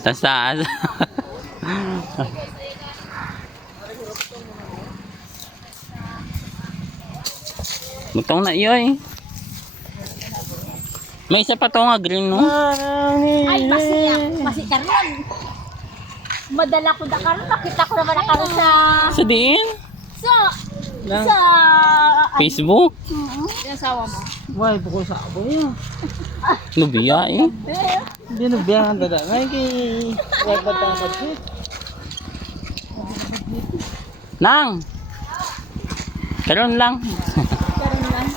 Taas taas. Butong na yun. May isa pa to nga green, no? Ay, basi karon. Madala ko da karon, nakita ko naman na karon sa Sa din? sa Facebook? yung asawa mo. Why, buko sa abo yun. Lubiya eh. Hindi nabiyahan tada. Ngayon kay... Wag ba tayo mag-hit? Nang! Karoon lang. Karon lang.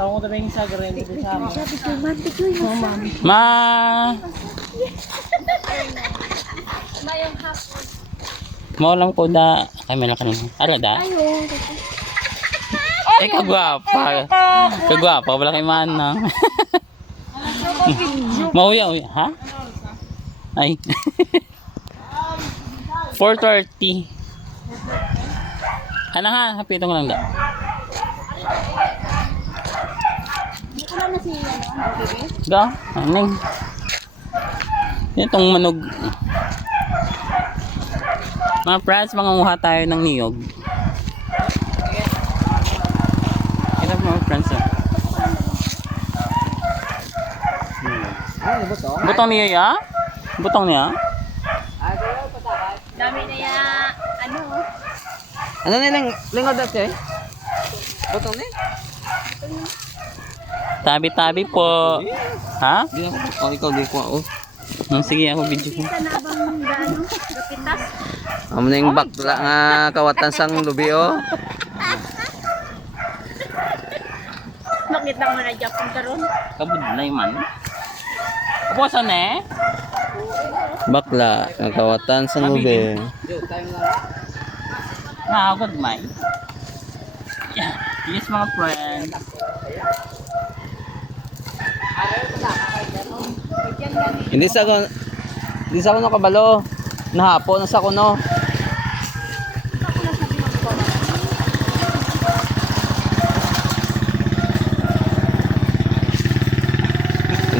Ako ko tabi sa garen dito sa amin. Sabi ko, mantik ko yun. Ma! Mayong hapon. Maulam ko da. Ay, may lang kanina. Ano da? Ayun. Eh, kagwapa. Kagwapa. Wala kay manang. Mauya, uya. Ha? Ay. 4:30. Ano ha? Hapitong lang da. Ano na si bebe? Da? Anong? Itong manog. Mga friends, mangunguha tayo ng niyog. Ito mga friends. Ay, buto. Butong niya ya? Butong niya? Dami na ya, ano? Ano na lang lingod dati? Buto ni? Tabi-tabi po. Ha? Di ako. Oh, ikaw di ko. Oh. Sige, ako video ko. Kita na bang gaano? Gapitas? Amo na yung bakla nga kawatan sang lubi oh. Nakita mo na Japon karon? Kabud na yung man. Opo, saan eh? Bakla nga kawatan sang lubi. Good my. Yeah. Yes, mga friends. Hindi sa ko nakabalo. Nahapon sa ko no.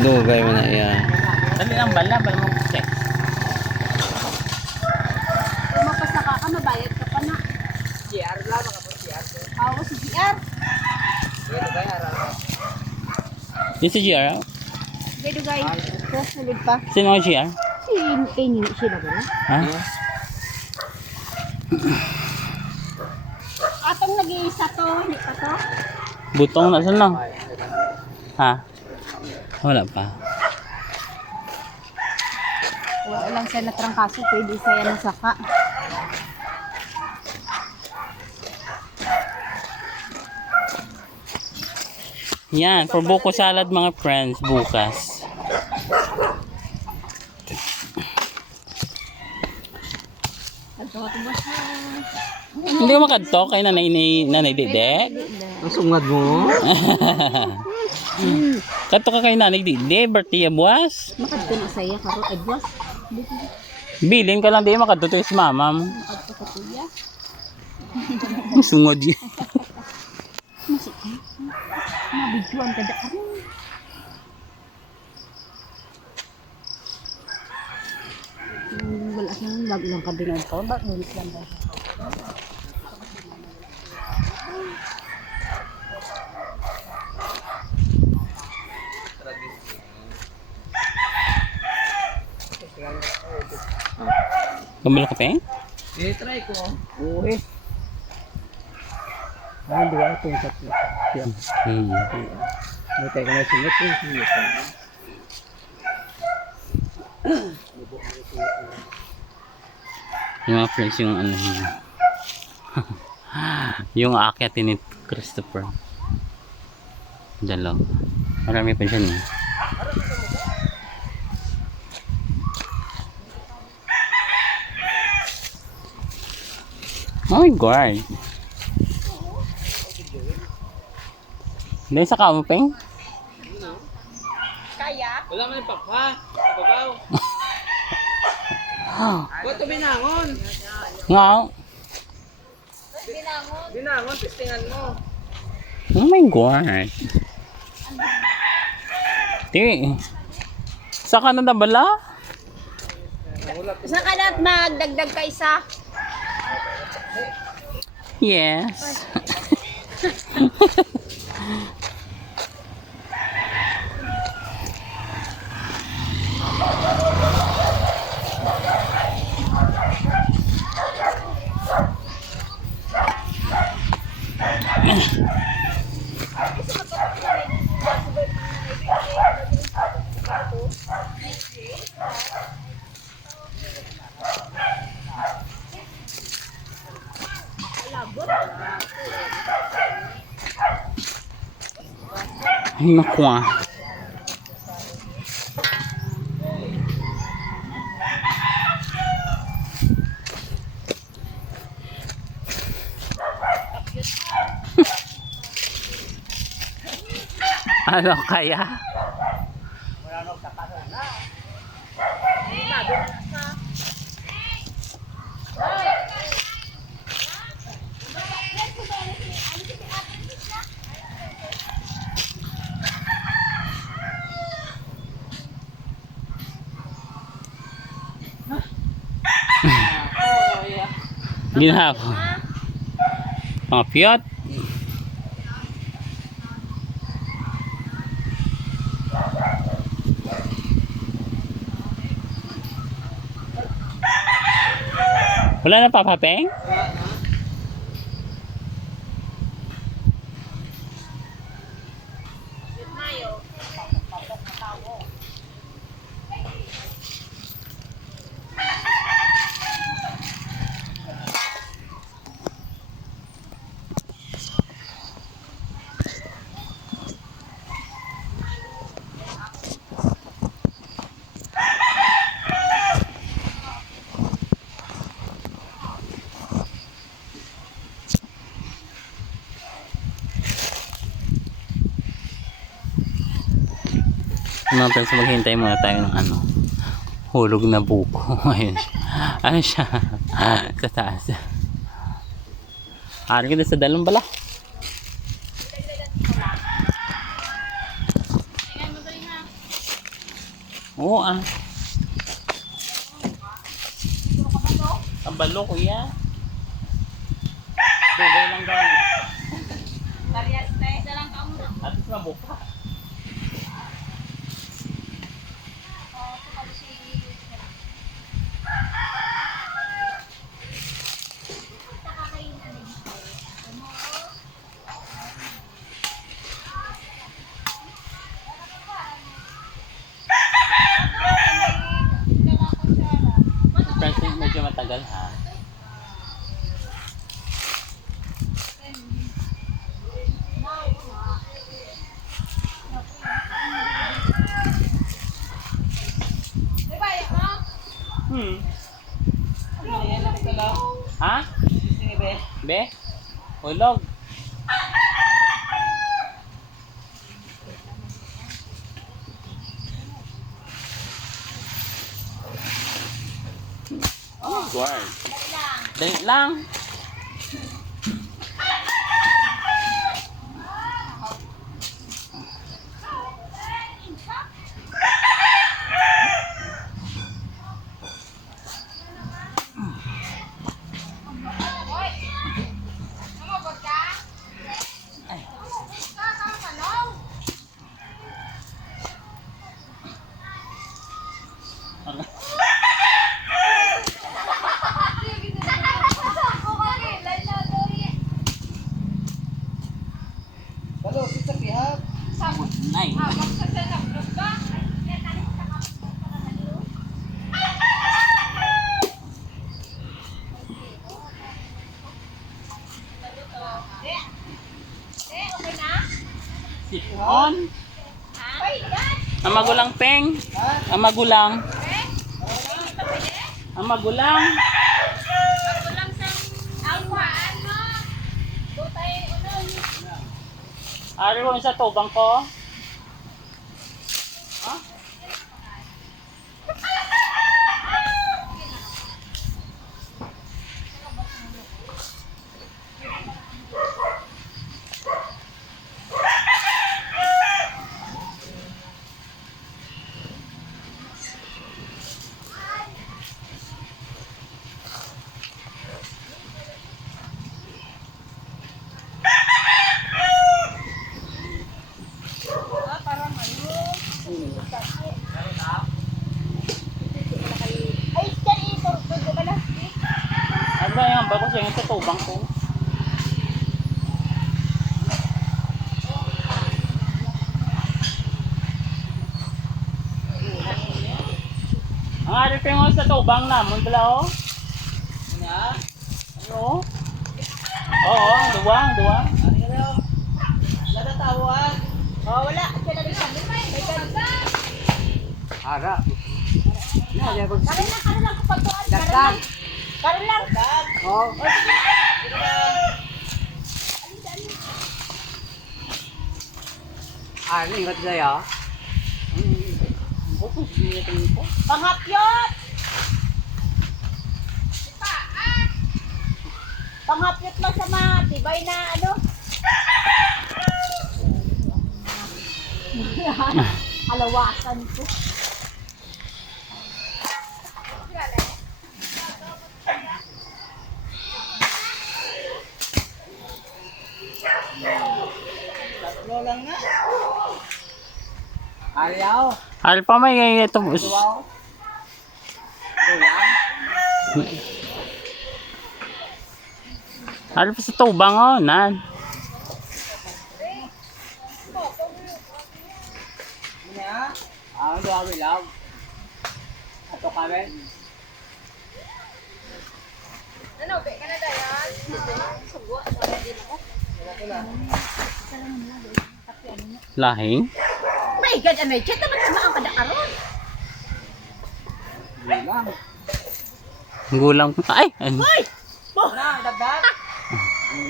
Dugay mo na iya. Dali lang bala mo check. Kung mapasaka ka, mabayad ka pa na. CR lang mga po CR. Ako si GR. This is GR. Gay dugay. Ko salid pa. Sino ang GR? Si Kenny sila ba na? Ha? Atong nag-iisa to, hindi pa to. Butong na saan lang? Ha? Wala pa. Wala lang siya natrangkaso, pwede isa yan ang saka. Yan, for buko salad mga friends, bukas. Hindi ko makadto kay nanay Dede. Ang sungad mo. Kadto ka kay nanay Dede, birthday ya buwas. Makadto na saya karo adwas. Bilin ka lang di makadto to is mamam. Makadto ka tuya. Sungod yan. Mabidjuan ka da karon. Wala siyang lang kabilang to, ba ngunit lang ba? Gambal ka pa eh? Try ko. Oo eh. Ay, dua ito yung tatlo. Yan. May tayo ka na sinit eh. Yung mga friends yung ano yun. Yung aakyatin ni Christopher. Dalaw. Marami pa dyan eh. Oh my God. Dahil sa camping? Kaya? Wala man yung pakpa. Kababaw. Ba't binangon? Nga. Binangon, testingan mo. Oh my God. Di. Saan ka na nabala? Saan ka na magdagdag ka isa? Yes. Ay, naku ah. Ano kaya? Ginapo. Mga piyot. Wala na papapeng? Mga friends, maghintay muna tayo ng ano, hulog na buko. Ayun siya. Ano siya? Sa taas. Hari ka sa dalong bala. Oo ah. Kabalo kuya. Dugay lang gani. Parehas na isa lang ka muna. At mabuka. Friends, medyo matagal ha. Ha? Be? Ulog? Oh, God. Dali lang. Nay. On. Ang magulang peng. Ang magulang. Ang magulang. Ari ko sa tubang ko. Ha? Ngayon sa tubang ko. Ang ari ko yung sa tubang namon pala oh. Ano? Oo, duwang. Oh, wala. Siya na rin kami. May ganda. Ara. Karon lang kapag tuwan. Karon lang. Oh. Ano ingat saya? Panghapyot. Panghapyot mo sa mga tibay na ano. Alawasan ko. Ariyaw. Ari pa may ito. Ari pa sa tubang oh, nan. Ang gawi lang. Ato kami. Lahing. My God, ano yun? Naman sa mga kadakaroon. Lang. Gulang. Ay! Ano? Hoy!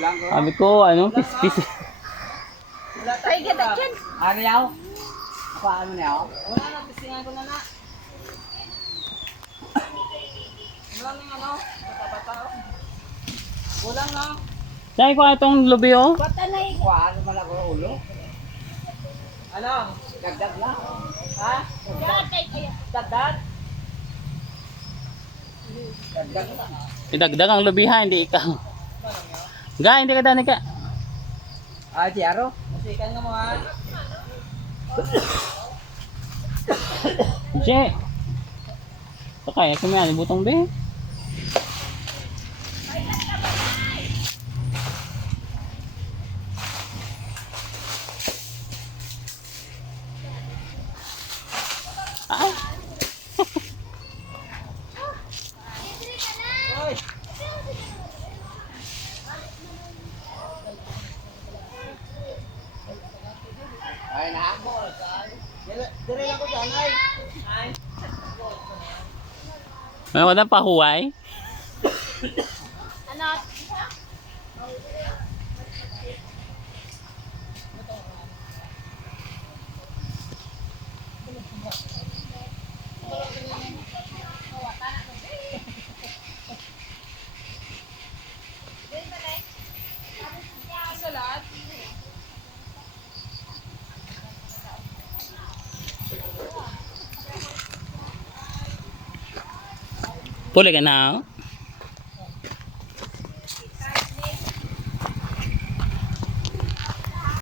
Lang ko. Sabi ko, ano? Pis. Ay, ganda dyan. Ariyaw. Paano na ako? Wala na, pisingan ko na na. Wala na ano? Bata-bata. Kulang na. Dahil ko itong lubi oh. Bata na yun. Kuhaan naman ako ng ulo. Ano? Dagdag lang. Ha? Yan, kay kaya. Dagdag? Dagdag lang. Idagdag ang lubi ha, hindi ikaw. Ga, hindi ka dani ka. Ah, Tiaro? Masikan nga mo ha. Je. Kaya kumyan butong be. Ay. Ay, na. Dire lang ko dyan ay. May wala pa huway. Ano? Puli ka na oh.